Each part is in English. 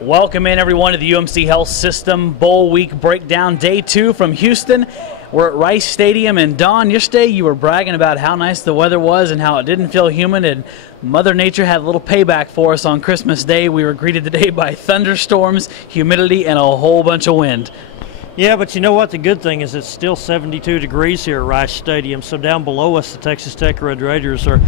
Welcome in everyone to the UMC Health System Bowl Week Breakdown Day 2 from Houston. We're at Rice Stadium, and Don, yesterday you were bragging about how nice the weather was and how it didn't feel humid, and Mother Nature had a little payback for us on Christmas Day. We were greeted today by thunderstorms, humidity, and a whole bunch of wind. Yeah, but you know what? The good thing is it's still 72 degrees here at Rice Stadium. So down below us, the Texas Tech Red Raiders are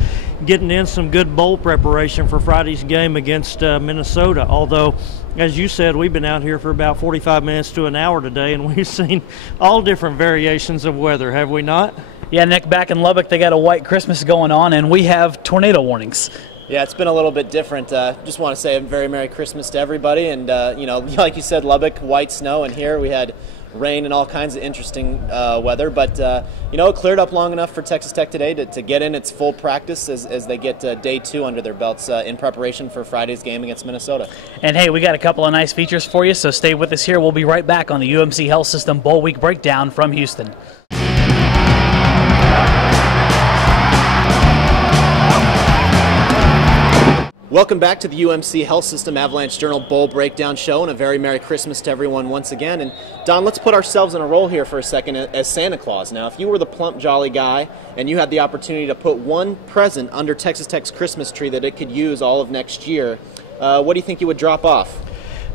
getting in some good bowl preparation for Friday's game against Minnesota. Although, as you said, we've been out here for about 45 minutes to an hour today, and we've seen all different variations of weather, have we not? Yeah, Nick, back in Lubbock, they got a white Christmas going on, and we have tornado warnings. Yeah, it's been a little bit different. Just want to say a very Merry Christmas to everybody. And, you know, like you said, Lubbock, white snow, and here we had rain and all kinds of interesting weather. But, you know, it cleared up long enough for Texas Tech today to get in its full practice as they get Day 2 under their belts in preparation for Friday's game against Minnesota. And, hey, we got a couple of nice features for you, so stay with us here. We'll be right back on the UMC Health System Bowl Week Breakdown from Houston. Welcome back to the UMC Health System Avalanche-Journal Bowl Breakdown Show, and a very Merry Christmas to everyone once again. And Don, let's put ourselves in a role here for a second as Santa Claus. Now, if you were the plump, jolly guy and you had the opportunity to put one present under Texas Tech's Christmas tree that it could use all of next year, what do you think you would drop off?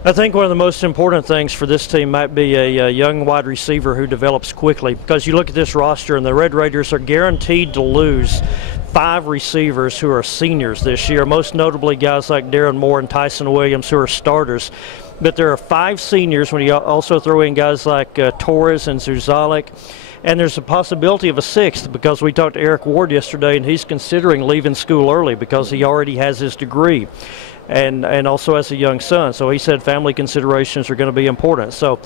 I think one of the most important things for this team might be a young wide receiver who develops quickly, because you look at this roster and the Red Raiders are guaranteed to lose 5 receivers who are seniors this year, most notably guys like Darren Moore and Tyson Williams, who are starters. But there are 5 seniors when you also throw in guys like Torres and Zuzalik. And there's a possibility of a 6th, because we talked to Eric Ward yesterday, and he's considering leaving school early because he already has his degree and also has a young son. So he said family considerations are going to be important. So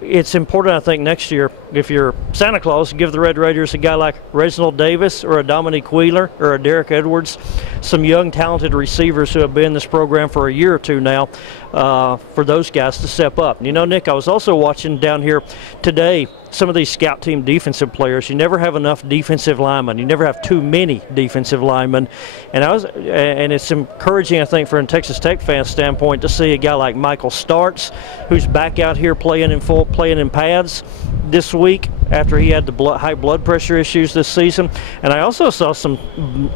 it's important, I think, next year, if you're Santa Claus, give the Red Raiders a guy like Reginald Davis or a Dominique Wheeler or a Derek Edwards, some young, talented receivers who have been in this program for a year or two now, for those guys to step up. You know, Nick, I was also watching down here today some of these scout team defensive players. You never have enough defensive linemen. You never have too many defensive linemen. And it's encouraging, I think, from a Texas Tech fan standpoint to see a guy like Michael Starks, who's back out here playing in pads this week after he had the high blood pressure issues this season. And I also saw some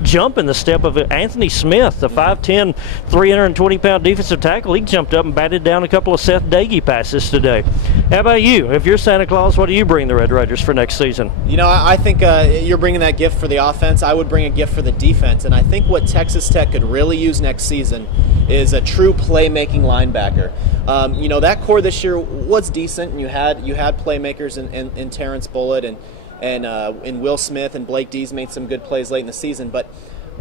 jump in the step of Anthony Smith, the 5'10", 320-pound defensive tackle. He jumped up and batted down a couple of Seth Dagey passes today. How about you? If you're Santa Claus, what do you bring the Red Raiders for next season? You know, I think you're bringing that gift for the offense. I would bring a gift for the defense. And I think what Texas Tech could really use next season is a true playmaking linebacker. You know, that core this year was decent, and you had playmakers in Terrence Bullitt and Will Smith, and Blake Dees made some good plays late in the season, but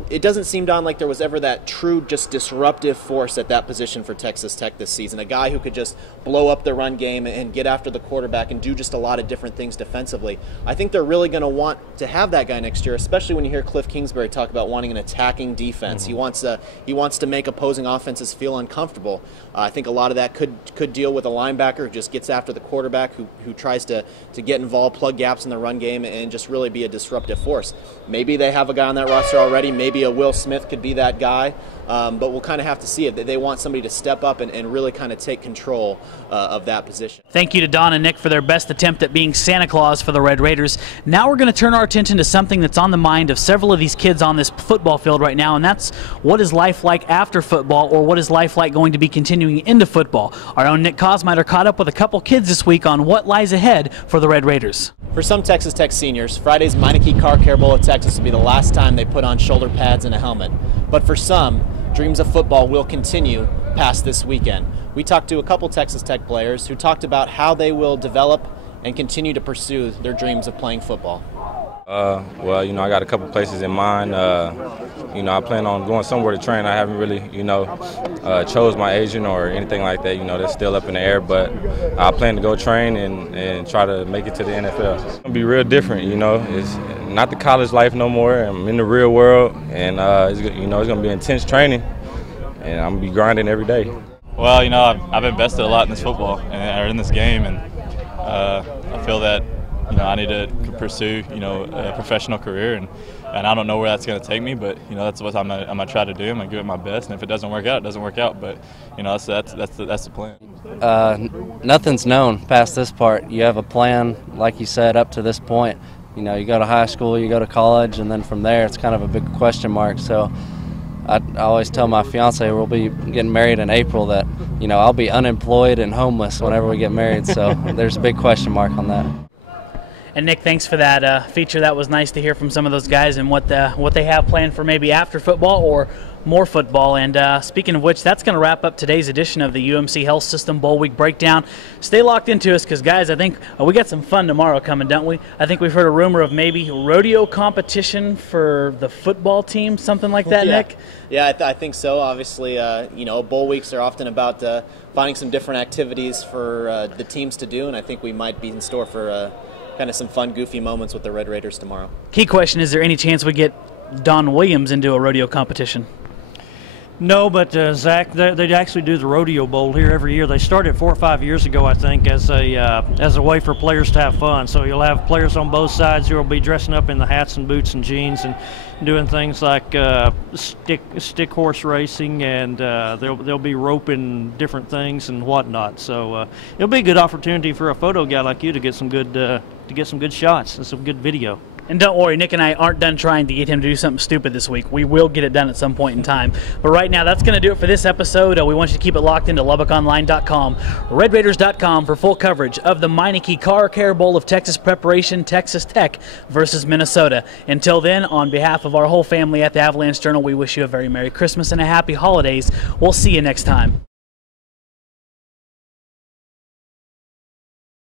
it doesn't seem, Don, like there was ever that true, just disruptive force at that position for Texas Tech this season. A guy who could just blow up the run game and get after the quarterback and do just a lot of different things defensively. I think they're really going to want to have that guy next year, especially when you hear Cliff Kingsbury talk about wanting an attacking defense. He wants to make opposing offenses feel uncomfortable. I think a lot of that could deal with a linebacker who just gets after the quarterback, who tries to get involved, plug gaps in the run game, and just really be a disruptive force. Maybe they have a guy on that roster already. Maybe a Will Smith could be that guy, but we'll kind of have to see it. They want somebody to step up and really kind of take control of that position. Thank you to Don and Nick for their best attempt at being Santa Claus for the Red Raiders. Now we're going to turn our attention to something that's on the mind of several of these kids on this football field right now, and that's what is life like after football, or what is life like going to be continuing into football. Our own Nick Cosmiter caught up with a couple kids this week on what lies ahead for the Red Raiders. For some Texas Tech seniors, Friday's Meineke Car Care Bowl at Texas will be the last time they put on shoulder pads and a helmet. But for some, dreams of football will continue past this weekend. We talked to a couple Texas Tech players who talked about how they will develop and continue to pursue their dreams of playing football. Well, you know, I got a couple places in mind. You know, I plan on going somewhere to train. I haven't really, you know, chose my agent or anything like that. You know, that's still up in the air, but I plan to go train and try to make it to the NFL. It's gonna be real different, you know. It's not the college life no more. I'm in the real world, and you know, it's gonna be intense training, and I'm gonna be grinding every day. Well, you know, I've invested a lot in this football or in this game, and I feel that, you know, I need to pursue, you know, a professional career, and and I don't know where that's going to take me. But that's what I'm gonna try to do. I'm gonna give it my best, and if it doesn't work out, it doesn't work out. But that's the plan. Nothing's known past this part. You have a plan, like you said, up to this point. You go to high school, you go to college, and then from there it's kind of a big question mark. So I always tell my fiance we'll be getting married in April that I'll be unemployed and homeless whenever we get married. So there's a big question mark on that. And Nick, thanks for that feature. That was nice to hear from some of those guys and what they have planned for maybe after football or more football. And speaking of which, that's going to wrap up today's edition of the UMC Health System Bowl Week Breakdown. Stay locked into us because, guys, I think we got some fun tomorrow coming, don't we? I think we've heard a rumor of maybe rodeo competition for the football team, something like that, yeah. Nick? Yeah, I think so. Obviously, bowl weeks are often about finding some different activities for the teams to do, and I think we might be in store for kind of some fun, goofy moments with the Red Raiders tomorrow. Key question, is there any chance we get Don Williams into a rodeo competition? No, but Zach, they actually do the Rodeo Bowl here every year. They started 4 or 5 years ago, I think, as a way for players to have fun. So you'll have players on both sides who will be dressing up in the hats and boots and jeans and doing things like stick horse racing, and they'll be roping different things and whatnot. So it'll be a good opportunity for a photo guy like you to get some good shots and some good video. And don't worry, Nick and I aren't done trying to get him to do something stupid this week. We will get it done at some point in time. But right now, that's going to do it for this episode. We want you to keep it locked into LubbockOnline.com, RedRaiders.com for full coverage of the Meineke Car Care Bowl of Texas preparation, Texas Tech versus Minnesota. Until then, on behalf of our whole family at the Avalanche-Journal, we wish you a very Merry Christmas and a Happy Holidays. We'll see you next time.